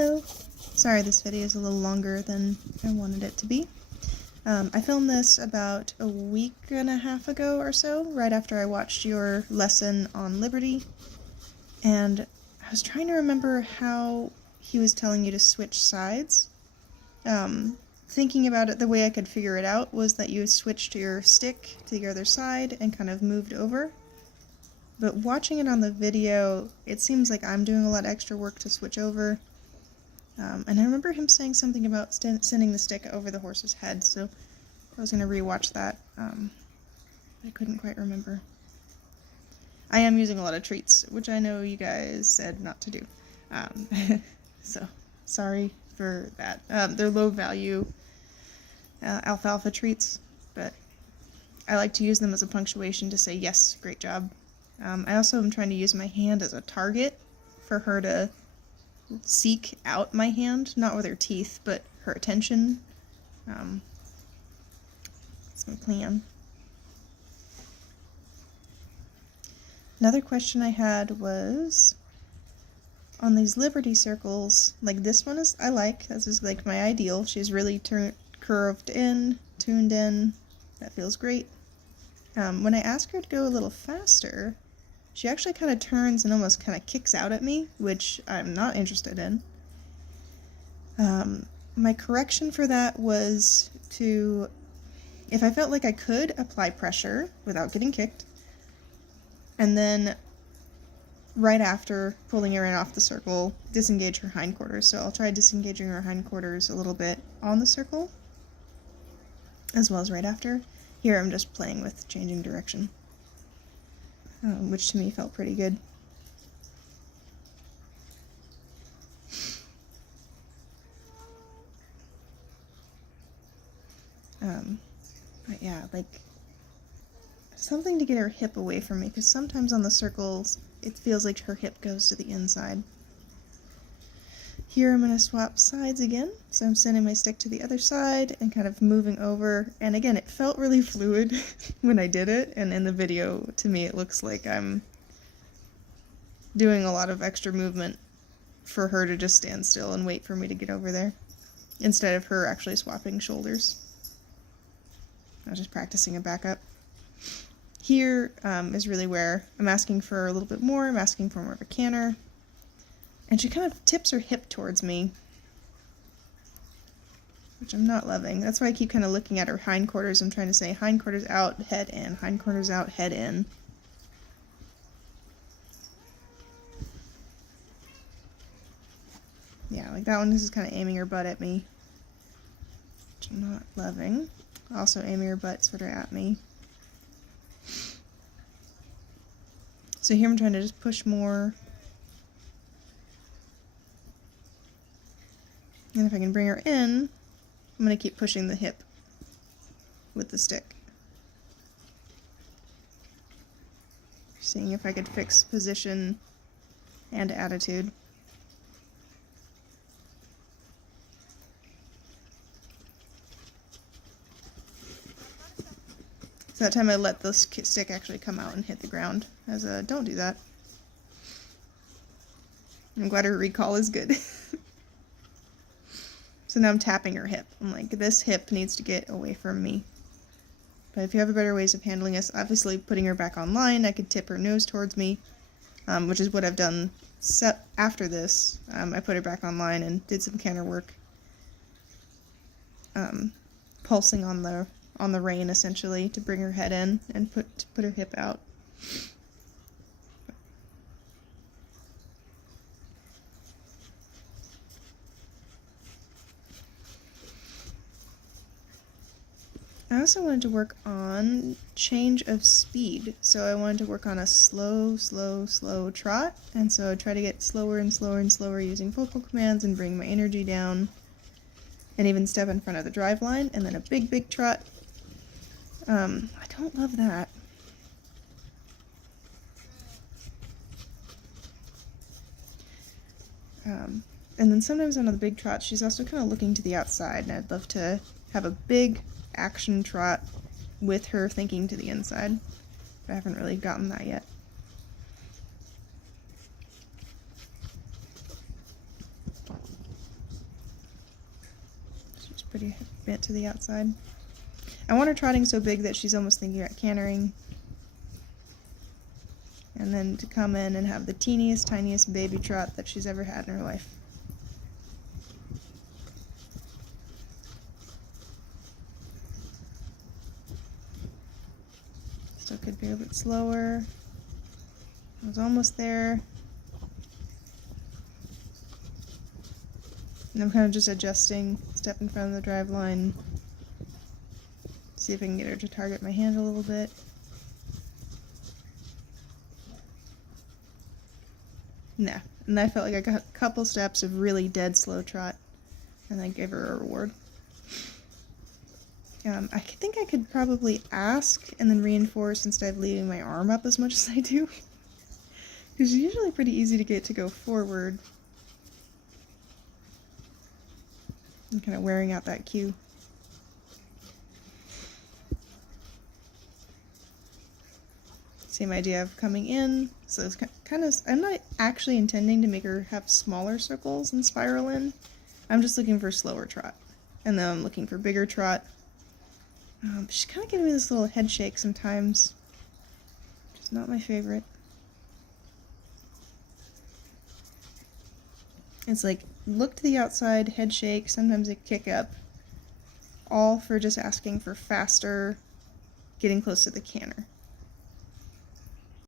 Hello! Sorry this video is a little longer than I wanted it to be. I filmed this about a week and a half ago or so, right after I watched your lesson on Liberty, and I was trying to remember how he was telling you to switch sides. Thinking about it, the way I could figure it out was that you switched your stick to the other side and kind of moved over. But watching it on the video, it seems like I'm doing a lot of extra work to switch over. And I remember him saying something about sending the stick over the horse's head, so I was going to rewatch that. I couldn't quite remember. I am using a lot of treats, which I know you guys said not to do. So, sorry for that. They're low value alfalfa treats, but I like to use them as a punctuation to say, yes, great job. I also am trying to use my hand as a target for her to seek out my hand, not with her teeth, but her attention. That's my plan. Another question I had was, on these Liberty circles, like this one is, this is like my ideal. She's really curved in, tuned in, that feels great. When I ask her to go a little faster, she actually kind of turns and almost kind of kicks out at me, which I'm not interested in. My correction for that was to, if I felt like I could, apply pressure without getting kicked, and then right after pulling her in off the circle, disengage her hindquarters. So I'll try disengaging her hindquarters a little bit on the circle, as well as right after. Here I'm just playing with changing direction. Which to me felt pretty good. But yeah, like, something to get her hip away from me, because sometimes on the circles, it feels like her hip goes to the inside. Here I'm going to swap sides again, so I'm sending my stick to the other side and kind of moving over, and again, it felt really fluid when I did it, and in the video, to me, it looks like I'm doing a lot of extra movement for her to just stand still and wait for me to get over there, instead of her actually swapping shoulders. I was just practicing a backup. Here is really where I'm asking for a little bit more, I'm asking for more of a canter. And she kind of tips her hip towards me, which I'm not loving. That's why I keep kind of looking at her hindquarters. I'm trying to say hindquarters out, head in, hindquarters out, head in. Yeah, like that one, this is kind of aiming her butt at me, which I'm not loving. Also aiming her butt sort of at me. So here I'm trying to just push more. And if I can bring her in, I'm going to keep pushing the hip with the stick. Seeing if I could fix position and attitude. So that time I let the stick actually come out and hit the ground, as a don't do that. I'm glad her recall is good. So now I'm tapping her hip. I'm like, this hip needs to get away from me. But if you have better ways of handling this, obviously putting her back online, I could tip her nose towards me, which is what I've done after this. I put her back online and did some canter work. Pulsing on the rein, essentially, to bring her head in and put her hip out. I also wanted to work on change of speed, so I wanted to work on a slow trot, and so I try to get slower and slower and slower using vocal commands and bring my energy down, and even step in front of the drive line, and then a big trot. I don't love that. And then sometimes on the big trot, she's also kind of looking to the outside, and I'd love to have a big action trot with her thinking to the inside, but I haven't really gotten that yet. pretty bent to the outside. I want her trotting so big that she's almost thinking about cantering. And then to come in and have the teeniest, tiniest baby trot that she's ever had in her life. Still could be a bit slower. I was almost there. And I'm kind of just adjusting, step in front of the drive line. See if I can get her to target my hand a little bit. Nah, and I felt like I got a couple steps of really dead slow trot, and I gave her a reward. I think I could probably ask and then reinforce instead of leaving my arm up as much as I do. It's usually pretty easy to get to go forward. I'm kind of wearing out that cue. Same idea of coming in. So it's kind of, I'm not actually intending to make her have smaller circles and spiral in. I'm just looking for slower trot. And then I'm looking for bigger trot. She's kind of giving me this little head shake sometimes, which is not my favorite. It's like, look to the outside, head shake, sometimes a kick up, all for just asking for faster, getting close to the canter.